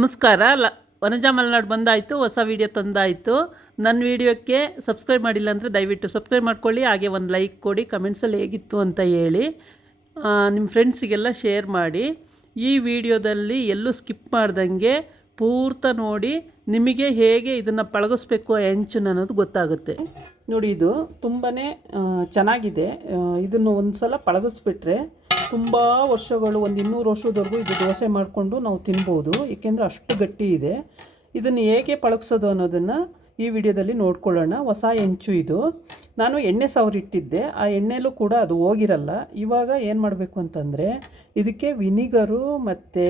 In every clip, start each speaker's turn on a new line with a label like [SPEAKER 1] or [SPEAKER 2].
[SPEAKER 1] ನಮಸ್ಕಾರ. ಲ, ವನಜಾ ಮಲೆನಾಡು ಬಂದಾಯಿತು, ಹೊಸ ವೀಡಿಯೋ ತಂದಾಯಿತು. ನನ್ನ ವೀಡಿಯೋಕ್ಕೆ ಸಬ್ಸ್ಕ್ರೈಬ್ ಮಾಡಿಲ್ಲ ಅಂದರೆ ದಯವಿಟ್ಟು ಸಬ್ಸ್ಕ್ರೈಬ್ ಮಾಡ್ಕೊಳ್ಳಿ, ಹಾಗೆ ಒಂದು ಲೈಕ್ ಕೊಡಿ ಕಮೆಂಟ್ಸಲ್ಲಿ ಹೇಗಿತ್ತು ಅಂತ ಹೇಳಿ. ನಿಮ್ಮ ಫ್ರೆಂಡ್ಸಿಗೆಲ್ಲ ಶೇರ್ ಮಾಡಿ. ಈ ವಿಡಿಯೋದಲ್ಲಿ ಎಲ್ಲೂ ಸ್ಕಿಪ್ ಮಾಡ್ದಂಗೆ ಪೂರ್ತ ನೋಡಿ ನಿಮಗೆ ಹೇಗೆ ಇದನ್ನು ಪಳಗಿಸ್ಬೇಕು ಹೆಂಚನ್ನು ಅನ್ನೋದು ಗೊತ್ತಾಗುತ್ತೆ. ನೋಡಿ, ಇದು ತುಂಬಾ ಚೆನ್ನಾಗಿದೆ. ಇದನ್ನು ಒಂದು ಸಲ ಪಳಗಿಸ್ಬಿಟ್ರೆ ತುಂಬ ವರ್ಷಗಳು, ಒಂದು ಇನ್ನೂರು ವರ್ಷದವರೆಗೂ ಇದು ದೋಸೆ ಮಾಡಿಕೊಂಡು ನಾವು ತಿನ್ಬೋದು. ಏಕೆಂದರೆ ಅಷ್ಟು ಗಟ್ಟಿ ಇದೆ. ಇದನ್ನು ಹೇಗೆ ಪಳಗಿಸೋದು ಅನ್ನೋದನ್ನು ಈ ವಿಡಿಯೋದಲ್ಲಿ ನೋಡ್ಕೊಳ್ಳೋಣ. ಹೊಸ ಹೆಂಚು ಇದು. ನಾನು ಎಣ್ಣೆ ಸವರಿಟ್ಟಿದ್ದೆ ಆ ಎಣ್ಣೆಲೂ ಕೂಡ ಅದು ಹೋಗಿರಲ್ಲ. ಇವಾಗ ಏನು ಮಾಡಬೇಕು ಅಂತಂದರೆ ಇದಕ್ಕೆ ವಿನಿಗರು ಮತ್ತು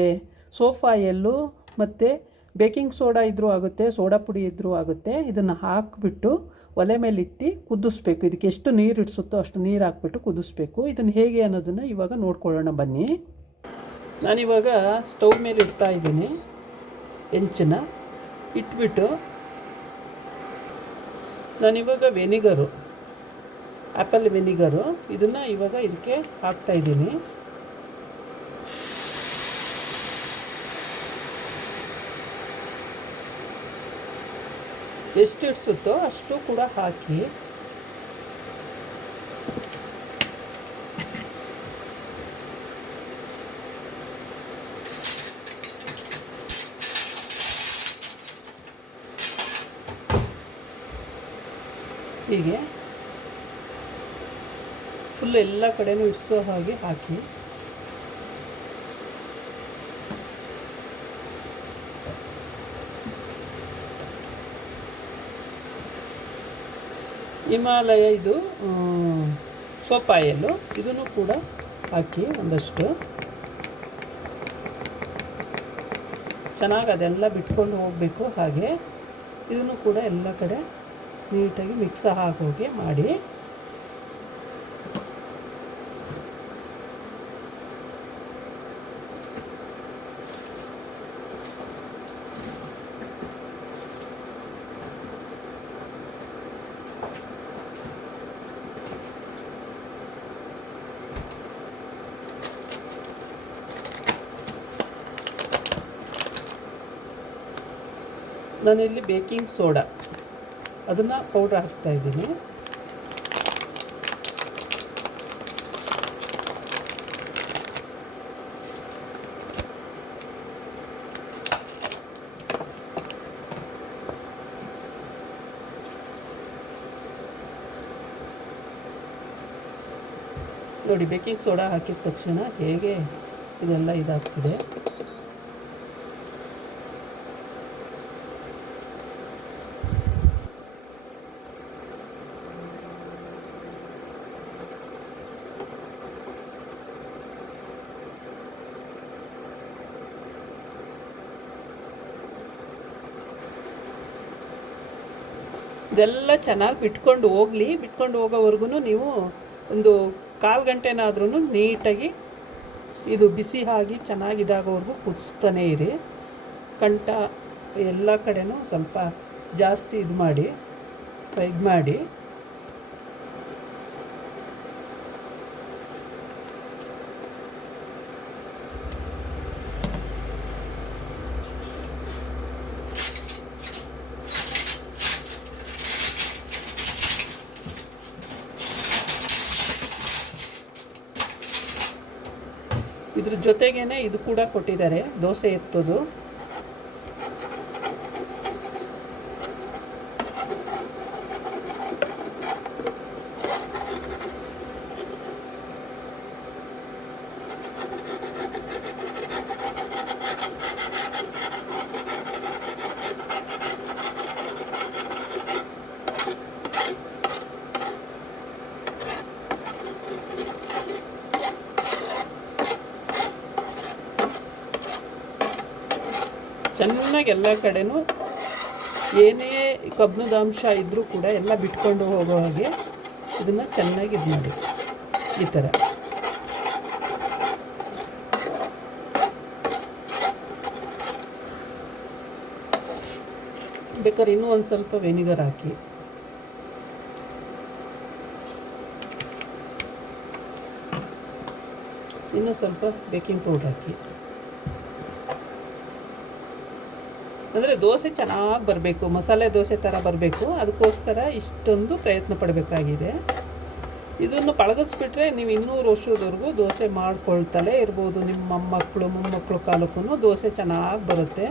[SPEAKER 1] ಸೋಫಾಯಲ್ಲು ಮತ್ತು ಬೇಕಿಂಗ್ ಸೋಡಾ ಇದ್ದರೂ ಆಗುತ್ತೆ, ಸೋಡಾ ಪುಡಿ ಇದ್ದರೂ ಆಗುತ್ತೆ. ಇದನ್ನು ಹಾಕಿಬಿಟ್ಟು ಒಲೆ ಮೇಲಿಟ್ಟು ಕುದಿಸ್ಬೇಕು. ಇದಕ್ಕೆ ಎಷ್ಟು ನೀರು ಇಡಿಸುತ್ತೋ ಅಷ್ಟು ನೀರು ಹಾಕ್ಬಿಟ್ಟು ಕುದಿಸ್ಬೇಕು. ಇದನ್ನು ಹೇಗೆ ಅನ್ನೋದನ್ನು ಇವಾಗ ನೋಡ್ಕೊಳ್ಳೋಣ ಬನ್ನಿ. ನಾನಿವಾಗ ಸ್ಟವ್ ಮೇಲೆ ಇಡ್ತಾ ಇದ್ದೀನಿ ಹೆಂಚನ್ನ ಇಟ್ಬಿಟ್ಟು ನಾನಿವಾಗ ವೆನಿಗರು ಆ್ಯಪಲ್ ವೆನಿಗರು ಇದನ್ನು ಇವಾಗ ಇದಕ್ಕೆ ಹಾಕ್ತಾ ಎಷ್ಟು ಇಡಿಸುತ್ತೋ ಅಷ್ಟು ಕೂಡ ಹಾಕಿ. ಹೀಗೆ ಫುಲ್ ಎಲ್ಲ ಕಡೆನೂ ಇಡಿಸೋ ಹಾಗೆ ಹಾಕಿ. ಹಿಮಾಲಯ ಇದು ಸೋಪಾಯಲ್ಲು ಇದನ್ನು ಕೂಡ ಹಾಕಿ ಒಂದಷ್ಟು. ಚೆನ್ನಾಗಿ ಅದೆಲ್ಲ ಬಿಟ್ಕೊಂಡು ಹೋಗಬೇಕು ಹಾಗೆ. ಇದನ್ನು ಕೂಡ ಎಲ್ಲ ಕಡೆ ನೀಟಾಗಿ ಮಿಕ್ಸ್ ಹಾಕೋಗಿ ಮಾಡಿ. ನಾನಿಲ್ಲಿ ಬೇಕಿಂಗ್ ಸೋಡಾ. ಅದನ್ನು ಪೌಡ್ರ್ ಹಾಕ್ತಾ ಇದ್ದೀನಿ. ನೋಡಿ, ಬೇಕಿಂಗ್ ಸೋಡಾ ಹಾಕಿದ ತಕ್ಷಣ ಹೇಗೆ ಇದೆಲ್ಲ ಇದಾಗ್ತಿದೆ. ಇದೆಲ್ಲ ಚೆನ್ನಾಗಿ ಬಿಟ್ಕೊಂಡು ಹೋಗಲಿ. ಬಿಟ್ಕೊಂಡು ಹೋಗೋವರೆಗೂ ನೀವು ಒಂದು ಕಾಲು ಗಂಟೆನಾದ್ರೂ ನೀಟಾಗಿ ಇದು ಬಿಸಿ ಆಗಿ ಚೆನ್ನಾಗಿ ಇದಾಗೋವರೆಗೂ ಕುದಿಸ್ತಾನೆ ಇರಿ. ಕಂಠ ಎಲ್ಲ ಕಡೆನೂ ಸ್ವಲ್ಪ ಜಾಸ್ತಿ ಇದು ಮಾಡಿ ಸ್ಪ್ರೆಡ್ ಮಾಡಿ. ಇದ್ರ ಜೊತೆಗೇನೆ ಇದು ಕೂಡ ಕೊಟ್ಟಿದ್ದಾರೆ. ದೋಸೆ ಎತ್ತೋದು ಚೆನ್ನಾಗಿ ಎಲ್ಲ ಕಡೆನೂ ಏನೇ ಕಬ್ಬಿಣದ ಅಂಶ ಇದ್ದರೂ ಕೂಡ ಎಲ್ಲ ಬಿಟ್ಕೊಂಡು ಹೋಗೋ ಹಾಗೆ ಇದನ್ನು ಚೆನ್ನಾಗಿ ಇದು ಮಾಡಿ. ಈ ಥರ. ಬೇಕಾದ್ರೆ ಇನ್ನೂ ಒಂದು ಸ್ವಲ್ಪ ವೆನಿಗರ್ ಹಾಕಿ. ಇನ್ನೂ ಸ್ವಲ್ಪ ಬೇಕಿಂಗ್ ಪೌಡ್ರ್ ಹಾಕಿ. ಅಂದರೆ ದೋಸೆ ಚೆನ್ನಾಗಿ ಬರಬೇಕು, ಮಸಾಲೆ ದೋಸೆ ಥರ ಬರಬೇಕು. ಅದಕ್ಕೋಸ್ಕರ ಇಷ್ಟೊಂದು ಪ್ರಯತ್ನ ಪಡಬೇಕಾಗಿದೆ. ಇದನ್ನು ಪಳಗಿಸ್ಬಿಟ್ರೆ ನೀವು ಇನ್ನೂರು ವರ್ಷದವರೆಗೂ ದೋಸೆ ಮಾಡ್ಕೊಳ್ತಲೇ ಇರ್ಬೋದು. ನಿಮ್ಮ ಮಕ್ಕಳು ಮೊಮ್ಮಕ್ಕಳು ಕಾಲಕ್ಕೂ ದೋಸೆ ಚೆನ್ನಾಗಿ ಬರುತ್ತೆ.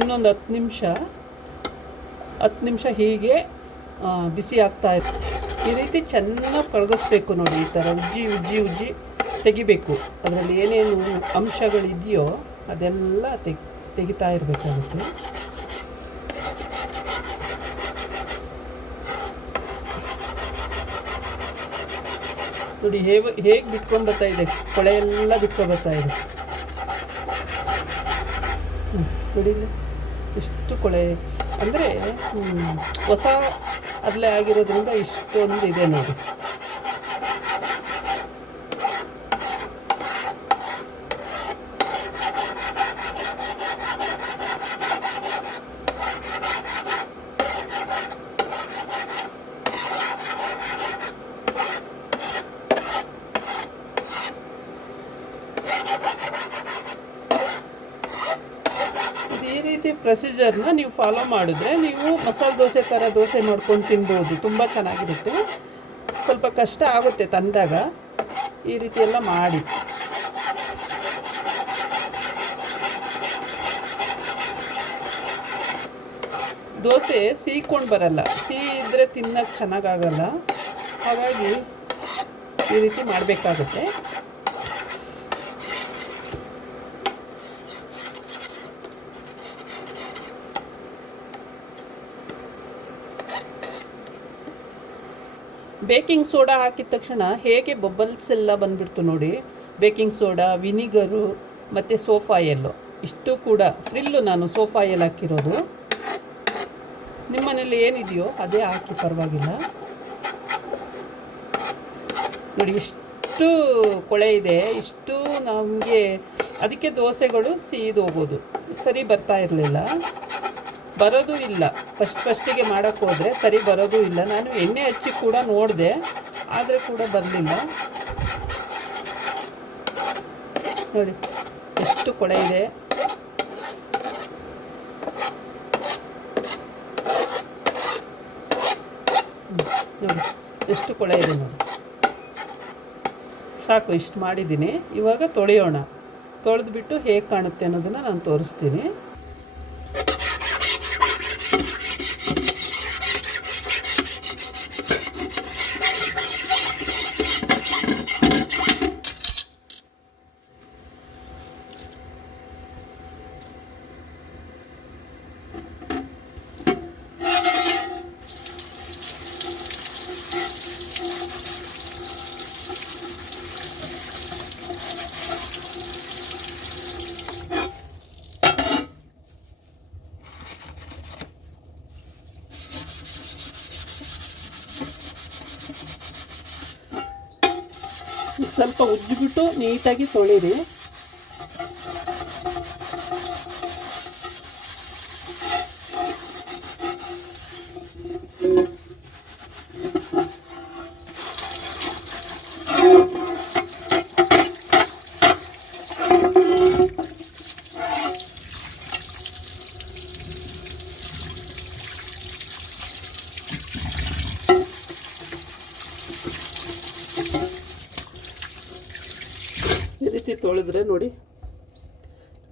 [SPEAKER 1] ಇನ್ನೊಂದು ಹತ್ತು ನಿಮಿಷ ಹತ್ತು ನಿಮಿಷ ಹೀಗೆ ಬಿಸಿ ಆಗ್ತಾ ಇರುತ್ತೆ ಈ ರೀತಿ ಚೆನ್ನಾಗಿ ಪಳಗಿಸ್ಬೇಕು ನೋಡಿ ಈ ಥರ ಉಜ್ಜಿ ಉಜ್ಜಿ ಉಜ್ಜಿ. ತೆಗಿಬೇಕು. ಅದರಲ್ಲಿ ಏನೇನು ಅಂಶಗಳಿದೆಯೋ ಅದೆಲ್ಲ ತೆಗ್, ತೆಗಿತಾ ಇರಬೇಕಾಗುತ್ತೆ. ನೋಡಿ, ಹೇಗೆ ಹೇಗೆ ಬಿಟ್ಕೊಂಡು ಬರ್ತಾ ಇದೆ? ಕೊಳೆ ಎಲ್ಲ ಬಿಟ್ಕೊಂಡು ಬರ್ತಾ ಇದೆ. ನೋಡಿ ಇಷ್ಟು ಕೊಳೆ. ಅಂದರೆ ಹೊಸ ಅದಲೇ ಆಗಿರೋದ್ರಿಂದ ಇಷ್ಟೊಂದು ಇದೆ ನೋಡಿ. ಈ ರೀತಿ ಪ್ರೊಸೀಜರ್ನ ನೀವು ಫಾಲೋ ಮಾಡಿದ್ರೆ ನೀವು ಮಸಾಲೆ ದೋಸೆ ಥರ ದೋಸೆ ಮಾಡ್ಕೊಂಡು ತಿನ್ಬೋದು. ತುಂಬ ಚೆನ್ನಾಗಿರುತ್ತೆ. ಸ್ವಲ್ಪ ಕಷ್ಟ ಆಗುತ್ತೆ ತಂದಾಗ. ಈ ರೀತಿ ಎಲ್ಲ ಮಾಡಿ. ದೋಸೆ ಸೀಕೊಂಡು ಬರಲ್ಲ. ಸಿಹಿ ಇದ್ದರೆ ತಿನ್ನೋಕ್ಕೆ ಚೆನ್ನಾಗಾಗಲ್ಲ. ಹಾಗಾಗಿ ಈ ರೀತಿ ಮಾಡಬೇಕಾಗುತ್ತೆ. ಬೇಕಿಂಗ್ ಸೋಡಾ ಹಾಕಿದ ತಕ್ಷಣ ಹೇಗೆ ಬಬಲ್ಸ್ ಎಲ್ಲ ಬಂದ್ಬಿಡ್ತು ನೋಡಿ. ಬೇಕಿಂಗ್ ಸೋಡಾ, ವಿನಿಗರು ಮತ್ತು ಸೋಫಾ ಎಲ್ಲು. ಇಷ್ಟು ಕೂಡ ಫ್ರಿಲ್ಲು ನಾನು ಸೋಫಾ ಎಲ್ ಹಾಕಿರೋದು. ನಿಮ್ಮ ಮನೇಲಿ ಏನಿದೆಯೋ ಅದೇ ಹಾಕಿ, ಪರವಾಗಿಲ್ಲ. ನೋಡಿ, ಇಷ್ಟು ಕೊಳೆ ಇದೆ, ಇಷ್ಟು ನಮಗೆ, ಅದಕ್ಕೆ ದೋಸೆಗಳು ಸೀದು ಹೋಗೋದು. ಸರಿ ಬರ್ತಾ ಇರಲಿಲ್ಲ. ಬರೋದು ಇಲ್ಲ. ಫಸ್ಟ್, ಫಸ್ಟಿಗೆ ಮಾಡೋಕ್ಕೆ ಹೋದರೆ ಸರಿ ಬರೋದು ಇಲ್ಲ. ನಾನು ಎಣ್ಣೆ ಹಚ್ಚಿ ಕೂಡ ನೋಡಿದೆ, ಆದರೆ ಕೂಡ ಬರಲಿಲ್ಲ. ನೋಡಿ, ಎಷ್ಟು ಕೊಳೆ ಇದೆ ಹ್ಮ್, ನೋಡಿ ಎಷ್ಟು ಕೊಳೆ ನೋಡಿ. ಸಾಕು ಇಷ್ಟು ಮಾಡಿದ್ದೀನಿ. ಇವಾಗ ತೊಳೆಯೋಣ. ತೊಳೆದ್ಬಿಟ್ಟು ಹೇಗೆ ಕಾಣುತ್ತೆ ಅನ್ನೋದನ್ನು ನಾನು ತೋರಿಸ್ತೀನಿ. ಸ್ವಲ್ಪ ಉಜ್ಜಿಬಿಟ್ಟು ನೀಟಾಗಿ ತೊಳಿರಿ ಈ ರೀತಿ ತೊಳೆದ್ರೆ ನೋಡಿ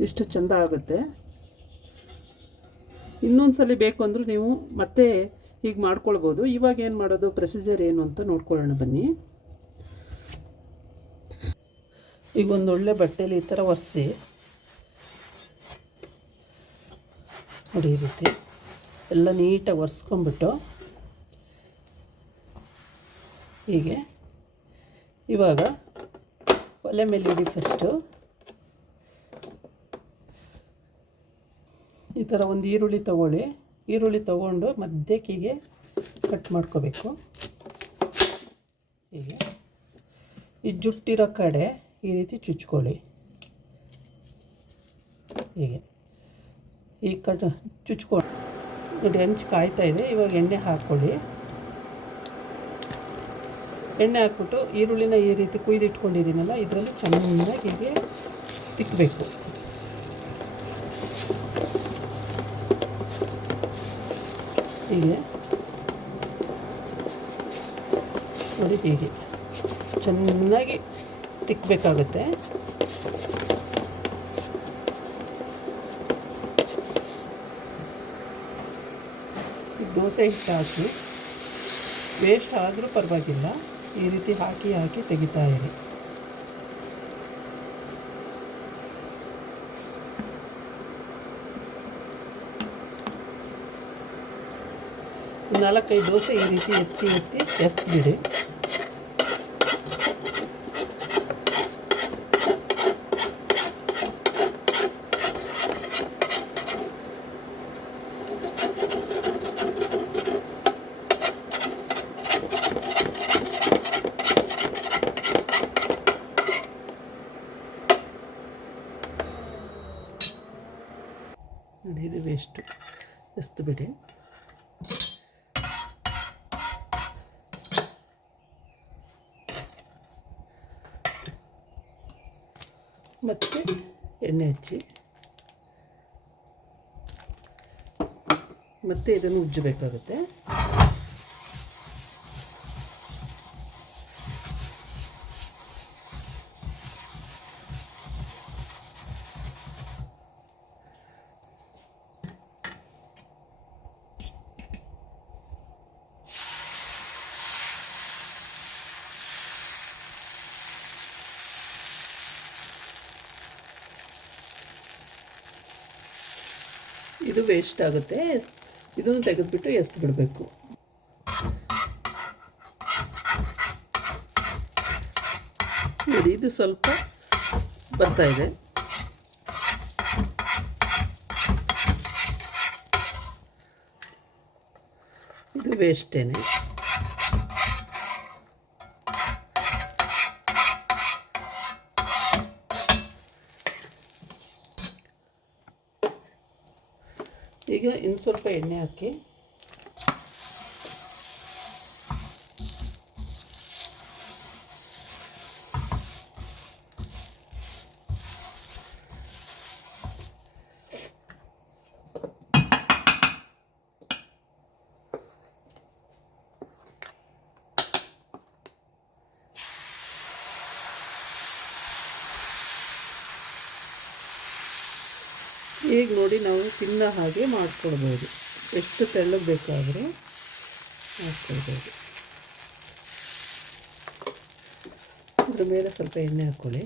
[SPEAKER 1] ಇಷ್ಟು ಚೆಂದ ಆಗುತ್ತೆ. ಇನ್ನೊಂದು ಸಲ ಬೇಕು ಅಂದರೂ ನೀವು ಮತ್ತೆ ಈಗ ಮಾಡ್ಕೊಳ್ಬೋದು. ಇವಾಗ ಏನು ಮಾಡೋದು? ಪ್ರೊಸೀಜರ್ ಏನು ಅಂತ ನೋಡ್ಕೊಳ್ಳೋಣ ಬನ್ನಿ. ಈಗ ಒಂದು ಒಳ್ಳೆ ಈ ಥರ ಒರೆಸಿ. ನೋಡಿ ಈ ರೀತಿ. ಎಲ್ಲ ನೀಟಾಗಿ ಒರೆಸ್ಕೊಂಬಿಟ್ಟು ಹೀಗೆ. ಇವಾಗ ಒಲೆ ಮೇಲೆ ಇಡಿ ಫಸ್ಟು ಈ ಥರ ಒಂದು ಈರುಳ್ಳಿ ತಗೊಳ್ಳಿ. ಈರುಳ್ಳಿ ತಗೊಂಡು ಮಧ್ಯಕ್ಕಿಗೆ ಕಟ್ ಮಾಡ್ಕೋಬೇಕು. ಹೀಗೆ. ಈ ಜುಟ್ಟಿರೋ ಕಡೆ ಈ ರೀತಿ ಚುಚ್ಕೊಳ್ಳಿ. ಹೀಗೆ. ಈ ಕಟ್ ಚುಚ್ಕೊಂಡು ನೋಡಿ, ಹಂಚು ಕಾಯ್ತಾ ಇದೆ. ಇವಾಗ ಎಣ್ಣೆ ಹಾಕ್ಕೊಳ್ಳಿ ಎಣ್ಣೆ ಹಾಕ್ಬಿಟ್ಟು ಈರುಳ್ಳಿನ ಈ ರೀತಿ ಕುಯ್ದಿಟ್ಕೊಂಡಿದ್ದೀನಲ್ಲ, ಇದರಲ್ಲಿ ಚೆನ್ನಾಗಿ ಹೀಗೆ ತಿಕ್ಕಬೇಕು ಹೀಗೆ ನೋಡಿ ಹೀಗೆ ಚೆನ್ನಾಗಿ ತಿಕ್ಕಬೇಕಾಗುತ್ತೆ ಈ ದೋಸೆ ಹಿಟ್ಟು ಹಾಕಿ ವೇಸ್ಟ್ ಆದರೂ ಪರವಾಗಿಲ್ಲ ಈ ರೀತಿ ಹಾಕಿ ಹಾಕಿ ತೆಗಿತಾ ಇರಿ ನಾಲ್ಕೈದು ದೋಸೆ ಈ ರೀತಿ ಎತ್ತಿ ಎತ್ತಿ ಎಸ್ಬಿಡಿ ನೋಡಿ ಇದು ವೇಸ್ಟು ಎಸ್ತು ಬಿಡಿ ಮತ್ತು ಎಣ್ಣೆ ಹಚ್ಚಿ. ಮತ್ತೆ ಇದನ್ನು ಉಜ್ಜಬೇಕಾಗುತ್ತೆ. ಇದು ವೇಸ್ಟ್ ಆಗುತ್ತೆ. ಇದನ್ನು ತೆಗೆದುಬಿಟ್ಟು ಎಸ್ದು ಬಿಡಬೇಕು. ನೋಡಿ ಇದು ಸ್ವಲ್ಪ ಬರ್ತಾ ಇದೆ. ಇದು ವೇಸ್ಟೇನೆ ಈಗ ಇನ್ನು ಸ್ವಲ್ಪ ಎಣ್ಣೆ ಹಾಕಿ ಈಗ ನೋಡಿ ನಾವು ತಿನ್ನೋ ಹಾಗೆ ಮಾಡ್ಕೊಳ್ಬೋದು. ಎಷ್ಟು ತೆಳ್ಳಗೆ ಬೇಕಾದರೆ ಮಾಡ್ಕೊಳ್ಬೋದು ಅದ್ರ ಮೇಲೆ ಸ್ವಲ್ಪ ಎಣ್ಣೆ ಹಾಕ್ಕೊಳ್ಳಿ.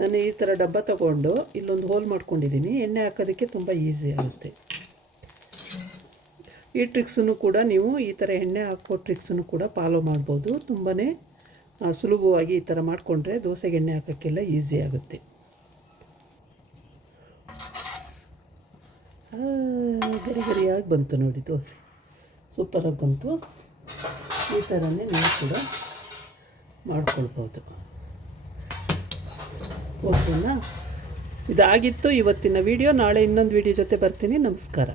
[SPEAKER 1] ನಾನು ಈ ಥರ ಡಬ್ಬ ತಗೊಂಡು ಇಲ್ಲೊಂದು ಹೋಲ್ ಮಾಡ್ಕೊಂಡಿದ್ದೀನಿ. ಎಣ್ಣೆ ಹಾಕೋದಕ್ಕೆ ತುಂಬ ಈಸಿ ಆಗುತ್ತೆ. ಈ ಟ್ರಿಕ್ಸನ್ನು ಕೂಡ ನೀವು ಈ ಥರ ಎಣ್ಣೆ ಹಾಕೋ ಟ್ರಿಕ್ಸನ್ನು ಕೂಡ ಫಾಲೋ ಮಾಡ್ಬೋದು. ತುಂಬಾ ಸುಲಭವಾಗಿ ಈ ಥರ ಮಾಡಿಕೊಂಡ್ರೆ ದೋಸೆಗೆ ಎಣ್ಣೆ ಹಾಕೋಕ್ಕೆಲ್ಲ ಈಸಿ ಆಗುತ್ತೆ. ಬಂತು ನೋಡಿ ದೋಸೆ. ಸೂಪರಾಗಿ ಬಂತು. ಈ ಥರನೇ ನೀವು ಕೂಡ ಮಾಡ್ಕೊಳ್ಬೋದು. ಓಕೆನಾ ಇದಾಗಿತ್ತು ಇವತ್ತಿನ ವಿಡಿಯೋ ನಾಳೆ ಇನ್ನೊಂದು ವಿಡಿಯೋ ಜೊತೆ ಬರ್ತೀನಿ. ನಮಸ್ಕಾರ.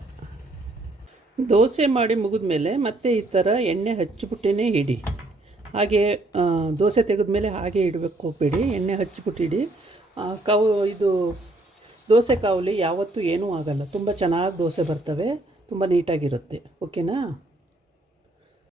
[SPEAKER 1] ದೋಸೆ ಮಾಡಿ ಮುಗಿದ ಮೇಲೆ ಮತ್ತೆ ಈ ಥರ ಎಣ್ಣೆ ಹಚ್ಚಿಬಿಟ್ಟೇ ಇಡಿ. ಹಾಗೆ ದೋಸೆ ದೋಸೆ ತೆಗೆದ್ಮೇಲೆ ಹಾಗೆ ಇಡಬೇಕು ಹೋಗ್ಬೇಡಿ ಎಣ್ಣೆ ಹಚ್ಚಿಬಿಟ್ಟಿಡಿ. ಕಾವು ಇದು ದೋಸೆ ಕಾವಲಿ ಯಾವತ್ತೂ ಏನೂ ಆಗಲ್ಲ. ತುಂಬ ಚೆನ್ನಾಗಿ ದೋಸೆ ಬರ್ತವೆ. ತುಂಬ ನೀಟಾಗಿರುತ್ತೆ ಓಕೆನಾ?